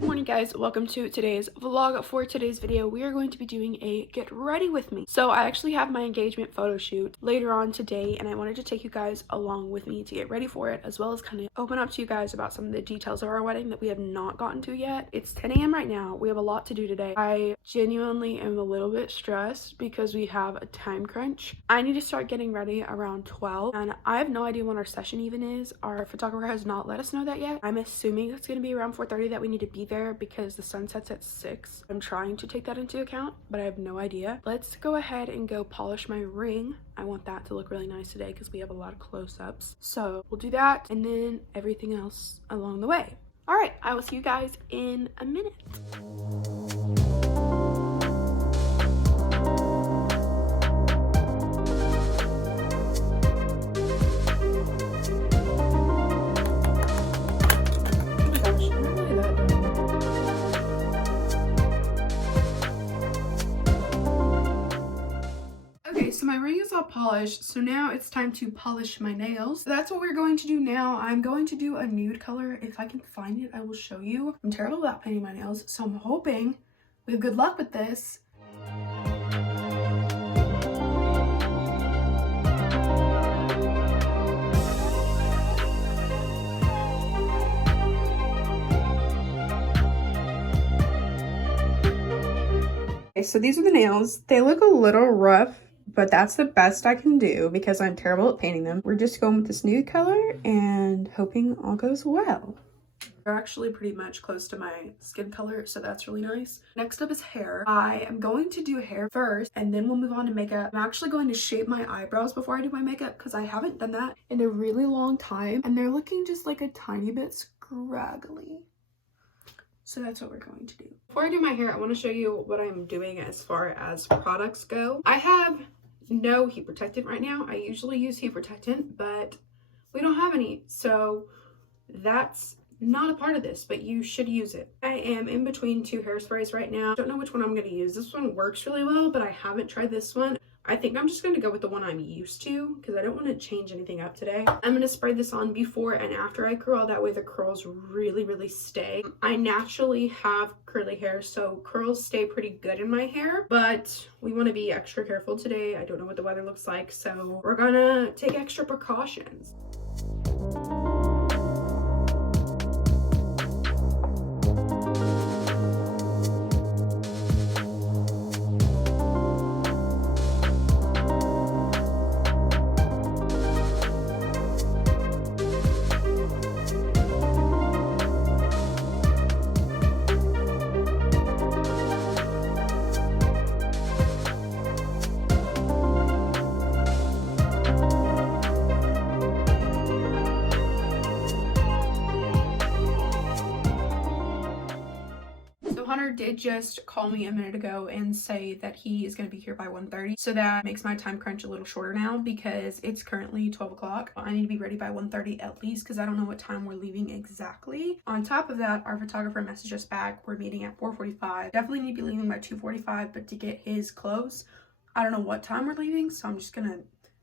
Good morning, guys. Welcome to today's vlog. For today's video, we are going to be doing a get ready with me. So I actually have my engagement photo shoot later on today, and I wanted to take you guys along with me to get ready for it, as well as kind of open up to you guys about some of the details of our wedding that we have not gotten to yet. It's 10 a.m. right now. We have a lot to do today. I genuinely am a little bit stressed because we have a time crunch. I need to start getting ready around 12, and I have no idea when our session even is. Our photographer has not let us know that yet. I'm assuming it's going to be around 4:30 that we need to be there because the sun sets at 6. I'm trying to take that into account, but I have no idea. Let's go ahead and go polish my ring. I want that to look really nice today because we have a lot of close-ups. So we'll do that and then everything else along the way. All right, I will see you guys in a minute. So my ring is all polished, so now it's time to polish my nails. So that's what we're going to do now. I'm going to do a nude color. If I can find it, I will show you. I'm terrible about painting my nails, so I'm hoping we have good luck with this. Okay, so these are the nails. They look a little rough, but that's the best I can do because I'm terrible at painting them. We're just going with this nude color and hoping all goes well. They're actually pretty much close to my skin color, so that's really nice. Next up is hair. I am going to do hair first and then we'll move on to makeup. I'm actually going to shape my eyebrows before I do my makeup because I haven't done that in a really long time and they're looking just like a tiny bit scraggly. So that's what we're going to do. Before I do my hair, I want to show you what I'm doing as far as products go. I have no heat protectant right now. I usually use heat protectant, but we don't have any. So that's not a part of this, but you should use it. I am in between two hairsprays right now. I don't know which one I'm going to use. This one works really well, but I haven't tried this one. I think I'm just going to go with the one I'm used to because I don't want to change anything up today. I'm going to spray this on before and after I curl. That way the curls really stay. I naturally have curly hair, so curls stay pretty good in my hair, but we want to be extra careful today. I don't know what the weather looks like, so we're gonna take extra precautions. Hunter did just call me a minute ago and say that he is going to be here by 1:30, so that makes my time crunch a little shorter now because it's currently 12 o'clock. I need to be ready by 1:30 at least because I don't know what time we're leaving exactly. On top of that, our photographer messaged us back. We're meeting at 4:45. Definitely need to be leaving by 2:45, but to get his clothes, I don't know what time we're leaving, so I'm just gonna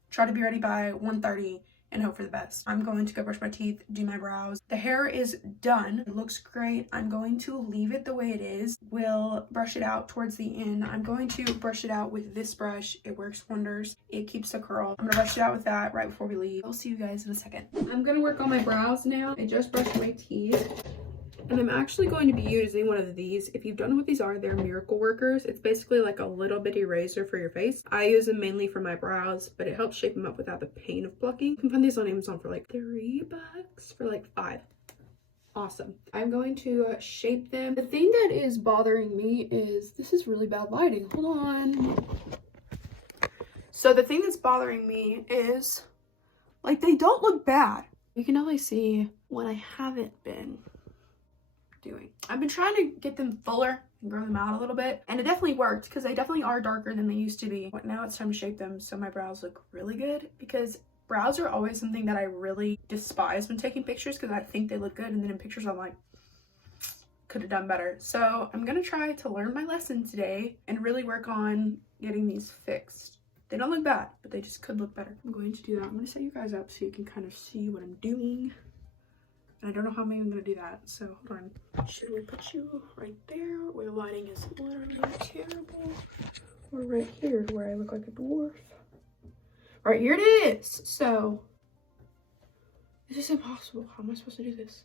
try to be ready by 1:30 and hope for the best. I'm going to go brush my teeth, do my brows. The hair is done. It looks great. I'm going to leave it the way it is. We'll brush it out towards the end. I'm going to brush it out with this brush. It works wonders. It keeps the curl. I'm gonna brush it out with that right before we leave. I'll see you guys in a second. I'm gonna work on my brows now. I just brushed my teeth. And I'm actually going to be using one of these. If you don't know what these are, they're Miracle Workers. It's basically like a little bitty razor for your face. I use them mainly for my brows, but it helps shape them up without the pain of plucking. You can find these on Amazon for like $3, for like 5. Awesome. I'm going to shape them. The thing that is bothering me is, this is really bad lighting. Hold on. So the thing that's bothering me is, like, they don't look bad. You can only see when I haven't been doing. I've been trying to get them fuller and grow them out a little bit, and it definitely worked because they definitely are darker than they used to be. But now it's time to shape them so my brows look really good, because brows are always something that I really despise when taking pictures because I think they look good, and then in pictures I'm like, could have done better. So I'm gonna try to learn my lesson today and really work on getting these fixed. They don't look bad, but they just could look better. I'm going to do that. I'm gonna set you guys up so you can kind of see what I'm doing. And I don't know how I'm even gonna do that, so hold on. Should we put you right there where the lighting is literally terrible? Or right here where I look like a dwarf? Right here it is! So, this is impossible. How am I supposed to do this?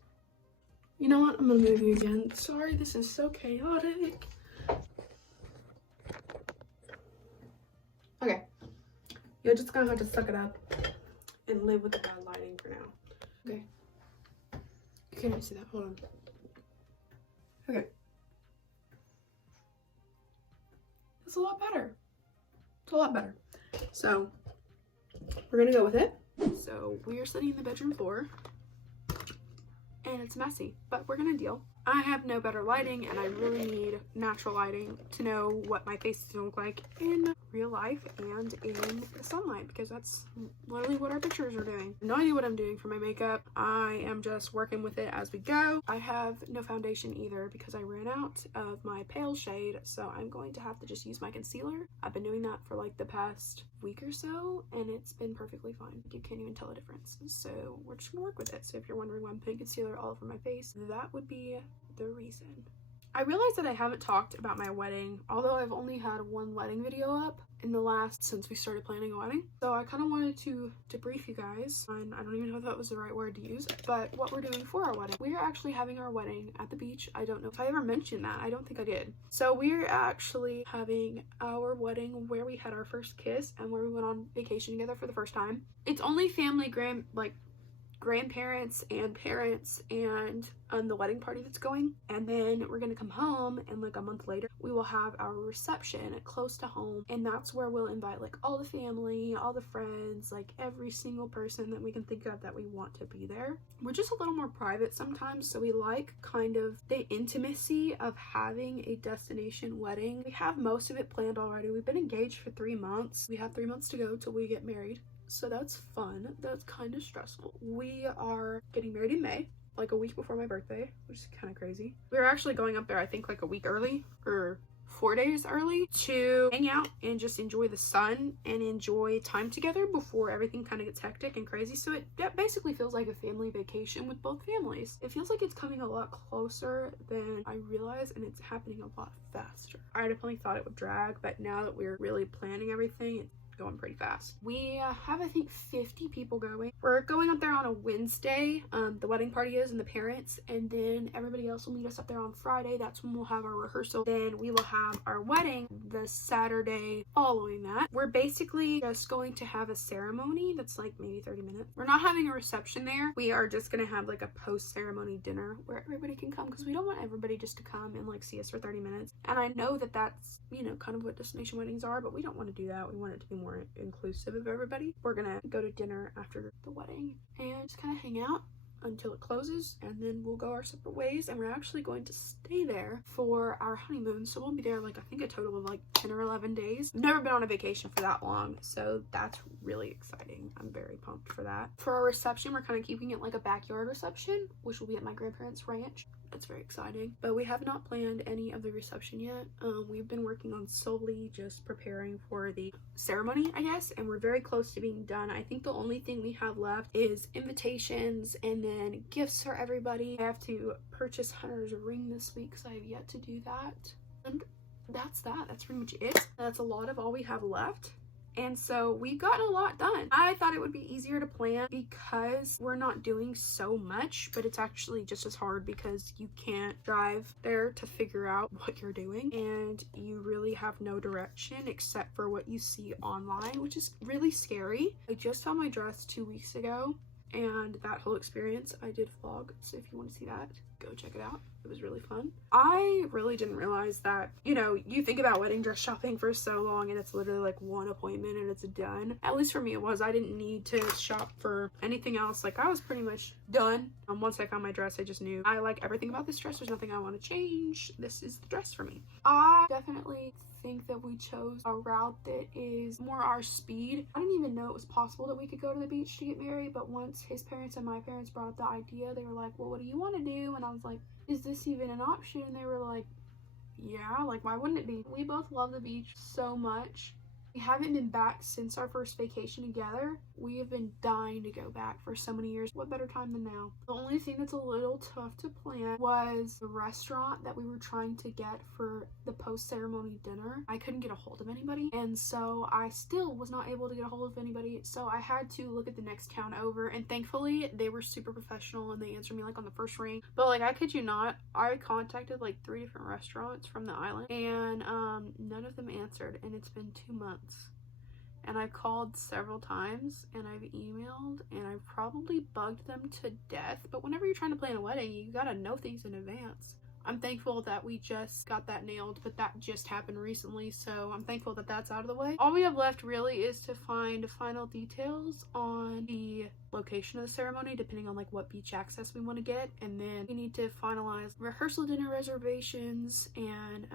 You know what? I'm gonna move you again. Sorry, this is so chaotic. Okay. You're just gonna have to suck it up and live with the bad lighting for now. Okay. You can't even see that. Hold on. Okay. It's a lot better. It's a lot better. So, we're gonna go with it. So, we are sitting in the bedroom floor. And it's messy, but we're gonna deal. I have no better lighting, and I really need natural lighting to know what my face is gonna look like in real life and in the sunlight, because that's literally what our pictures are doing. No idea what I'm doing for my makeup. I am just working with it as we go. I have no foundation either because I ran out of my pale shade, so I'm going to have to just use my concealer. I've been doing that for like the past week or so, and it's been perfectly fine. You can't even tell a difference, so we're just gonna work with it. So if you're wondering why I'm putting concealer all over my face, that would be the reason. I realized that I haven't talked about my wedding, although I've only had one wedding video up in the last since we started planning a wedding. So I kind of wanted to debrief you guys on, I don't even know if that was the right word to use, but what we're doing for our wedding. We're actually having our wedding at the beach. I don't know if I ever mentioned that. I don't think I did. So we're actually having our wedding where we had our first kiss and where we went on vacation together for the first time. It's only family, grandparents and parents and the wedding party that's going, and then we're gonna come home, and like a month later we will have our reception close to home, and that's where we'll invite like all the family, all the friends, like every single person that we can think of that we want to be there. We're just a little more private sometimes, so we like kind of the intimacy of having a destination wedding. We have most of it planned already. We've been engaged for 3 months. We have 3 months to go till we get married. So that's fun. That's kind of stressful. We are getting married in May, like a week before my birthday, which is kind of crazy. We're actually going up there, I think, like a week early or 4 days early to hang out and just enjoy the sun and enjoy time together before everything kind of gets hectic and crazy. So it basically feels like a family vacation with both families. It feels like it's coming a lot closer than I realized, and it's happening a lot faster. I definitely thought it would drag, but now that we're really planning everything, going pretty fast. We have, I think, 50 people going. We're going up there on a Wednesday. The wedding party is, and the parents, and then everybody else will meet us up there on Friday. That's when we'll have our rehearsal. Then we will have our wedding the Saturday following that. We're basically just going to have a ceremony that's like maybe 30 minutes. We're not having a reception there. We are just gonna have like a post-ceremony dinner where everybody can come, because we don't want everybody just to come and like see us for 30 minutes. And I know that that's, you know, kind of what destination weddings are, but we don't want to do that. We want it to be more inclusive of everybody. We're gonna go to dinner after the wedding and just kind of hang out until it closes, and then we'll go our separate ways. And we're actually going to stay there for our honeymoon, so we'll be there like I think a total of like 10 or 11 days. I've never been on a vacation for that long, so that's really exciting. I'm very pumped for that. For our reception, we're kind of keeping it like a backyard reception, which will be at my grandparents' ranch. That's very exciting, but we have not planned any of the reception yet. We've been working on solely just preparing for the ceremony, I guess, and we're very close to being done. I think the only thing we have left is invitations and then gifts for everybody. I have to purchase Hunter's ring this week, so I have yet to do that. And that's pretty much it. That's a lot of all we have left. And so we've gotten a lot done. I thought it would be easier to plan because we're not doing so much, but it's actually just as hard because you can't drive there to figure out what you're doing, and you really have no direction except for what you see online, which is really scary. I just found my dress 2 weeks ago, and that whole experience I did vlog, so if you want to see that, go check it out. It was really fun. I really didn't realize that, you know, you think about wedding dress shopping for so long and it's literally like one appointment and it's done. At least for me it was. I didn't need to shop for anything else. Like, I was pretty much done. Once I found my dress, I just knew I like everything about this dress. There's nothing I want to change. This is the dress for me. I definitely think that we chose a route that is more our speed. I didn't even know it was possible that we could go to the beach to get married, but once his parents and my parents brought up the idea, they were like, well, what do you want to do? And I was like, is this even an option? And they were like, yeah, like, why wouldn't it be? We both love the beach so much, We haven't been back since our first vacation together. We have been dying to go back for so many years. What better time than now? The only thing that's a little tough to plan was the restaurant that we were trying to get for the post-ceremony dinner. I couldn't get a hold of anybody, and so I still was not able to get a hold of anybody, so I had to look at the next town over, and thankfully they were super professional and they answered me like on the first ring. But like, I kid you not, I contacted like 3 different restaurants from the island, and none of them answered, and it's been 2 months. And I've called several times, and I've emailed, and I've probably bugged them to death. But whenever you're trying to plan a wedding, you gotta know things in advance. I'm thankful that we just got that nailed, but that just happened recently, so I'm thankful that that's out of the way. All we have left really is to find final details on the location of the ceremony, depending on like what beach access we want to get, and then we need to finalize rehearsal dinner reservations and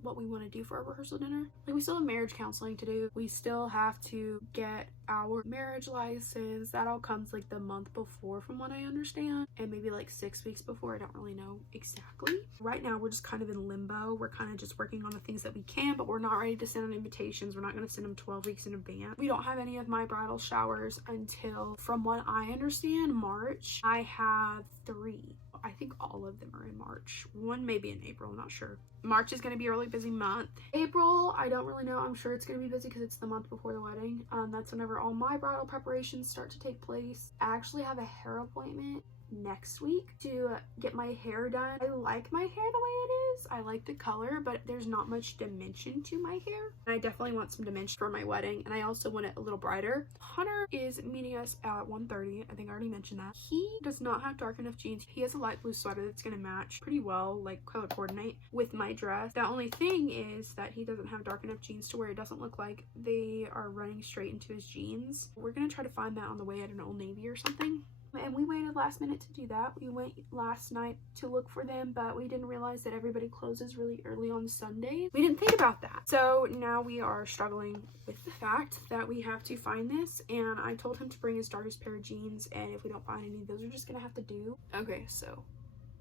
what we want to do for our rehearsal dinner. Like, we still have marriage counseling to do. We still have to get our marriage license. That all comes like the month before, from what I understand, and maybe like 6 weeks before. I don't really know exactly. Right now we're just kind of in limbo. We're kind of just working on the things that we can, but we're not ready to send out invitations. We're not going to send them 12 weeks in advance. We don't have any of my bridal showers until, from what I understand, March. I have 3. I think all of them are in March. One maybe in April, I'm not sure. March is going to be a really busy month. April, I don't really know. I'm sure it's going to be busy because it's the month before the wedding. That's whenever all my bridal preparations start to take place. I actually have a hair appointment next week to get my hair done. I like my hair the way it is. I like the color, but there's not much dimension to my hair. I definitely want some dimension for my wedding, and I also want it a little brighter. Hunter is meeting us at 1:30. I think I already mentioned that. He does not have dark enough jeans. He has a light blue sweater that's going to match pretty well, like color coordinate with my dress. The only thing is that he doesn't have dark enough jeans to where it doesn't look like they are running straight into his jeans. We're going to try to find that on the way at an Old Navy or something. And we waited last minute to do that. We went last night to look for them, but we didn't realize that everybody closes really early on Sundays. We didn't think about that. So now we are struggling with the fact that we have to find this, and I told him to bring his darkest pair of jeans, and if we don't find any, those are just gonna have to do. Okay, so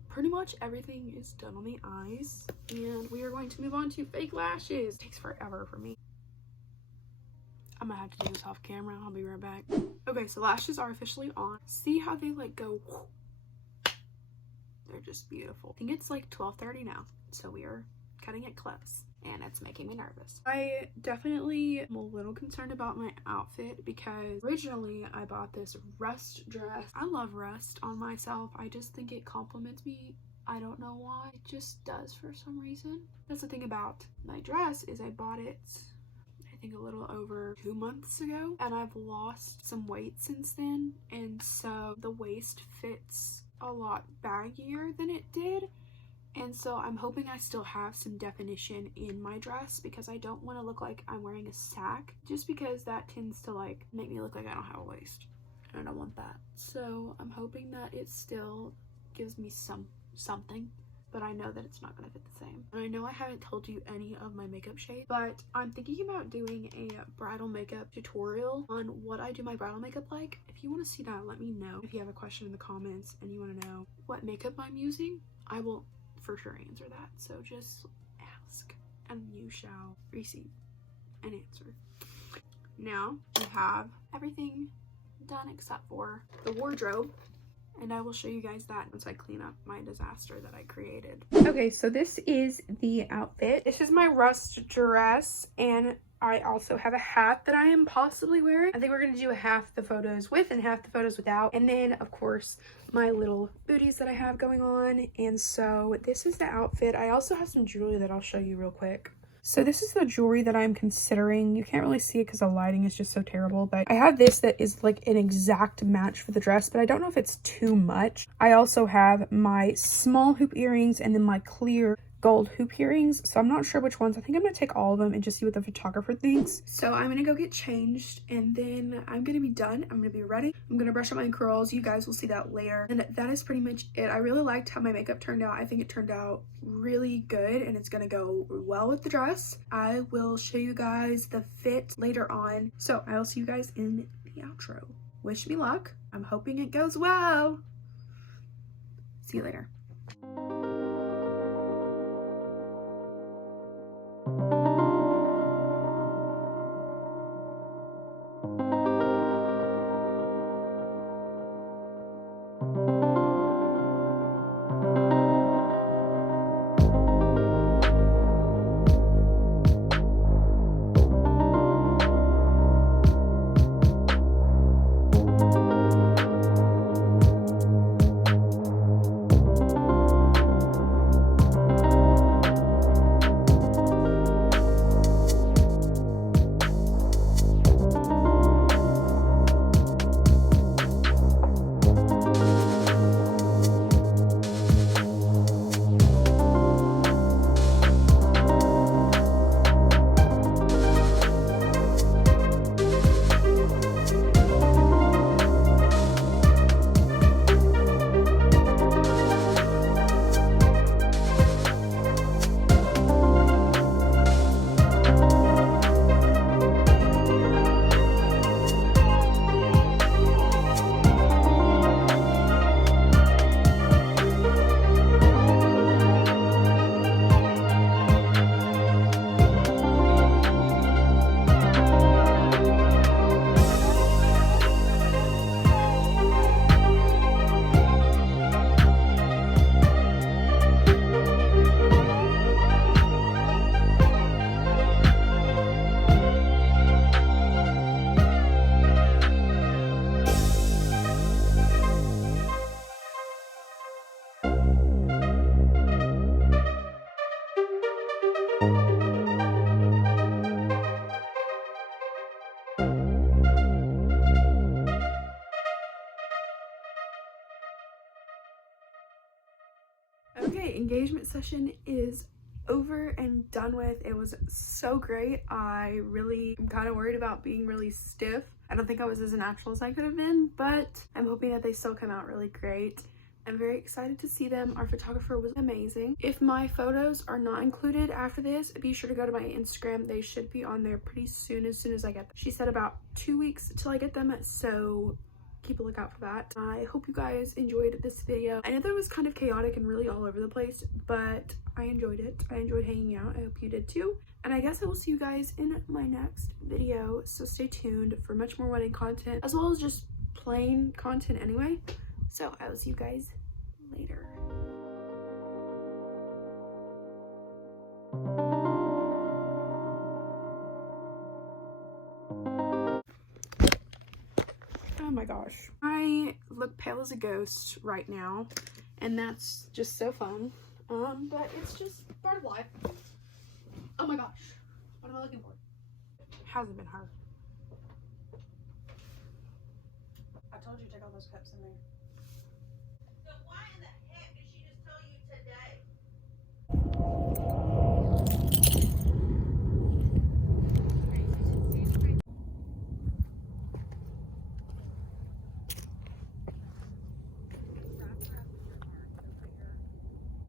pretty much everything is done on the eyes, and we are going to move on to fake lashes. It takes forever for me. I'm gonna have to do this off camera. I'll be right back. Okay, so lashes are officially on. See how they like go? They're just beautiful. I think it's like 12:30 now, so we are cutting it close, and it's making me nervous. I definitely am a little concerned about my outfit because originally I bought this rust dress. I love rust on myself. I just think it compliments me. I don't know why. It just does for some reason. That's the thing about my dress, is I bought it a little over 2 months ago, and I've lost some weight since then, and so the waist fits a lot baggier than it did, and so I'm hoping I still have some definition in my dress because I don't want to look like I'm wearing a sack, just because that tends to like make me look like I don't have a waist, and I don't want that. So I'm hoping that it still gives me something, but I know that it's not going to fit the same. And I know I haven't told you any of my makeup shades, but I'm thinking about doing a bridal makeup tutorial on what I do my bridal makeup like. If you want to see that, let me know. If you have a question in the comments and you want to know what makeup I'm using, I will for sure answer that. So just ask and you shall receive an answer. Now we have everything done except for the wardrobe, and I will show you guys that once I clean up my disaster that I created. Okay, so this is the outfit. This is my rust dress, and I also have a hat that I am possibly wearing. I think we're gonna do half the photos with and half the photos without. And then of course my little booties that I have going on. And so this is the outfit. I also have some jewelry that I'll show you real quick. So this is the jewelry that I'm considering. You can't really see it because the lighting is just so terrible, but I have this that is like an exact match for the dress, but I don't know if it's too much. I also have my small hoop earrings and then my clear gold hoop earrings, so I'm not sure which ones. I think I'm gonna take all of them and just see what the photographer thinks. So I'm gonna go get changed, and then I'm gonna be done. I'm gonna be ready. I'm gonna brush up my curls. You guys will see that later, and that is pretty much it. I really liked how my makeup turned out. I think it turned out really good, and it's gonna go well with the dress. I will show you guys the fit later on, so I will see you guys in the outro. Wish me luck. I'm hoping it goes well. See you later. Okay, engagement session is over and done with. It was so great. I really am kind of worried about being really stiff. I don't think I was as natural as I could have been, but I'm hoping that they still come out really great. I'm very excited to see them. Our photographer was amazing. If my photos are not included after this, be sure to go to my Instagram. They should be on there pretty soon as I get them. She said about 2 weeks till I get them, so keep a lookout for that. I hope you guys enjoyed this video. I know that it was kind of chaotic and really all over the place, but I enjoyed it. I enjoyed hanging out. I hope you did too. And I guess I will see you guys in my next video, so stay tuned for much more wedding content, as well as just plain content anyway. So I will see you guys later. Oh my gosh. I look pale as a ghost right now, and that's just so fun. But it's just part of life. Oh my gosh. What am I looking for? Hasn't been her. I told you to take all those cups in there.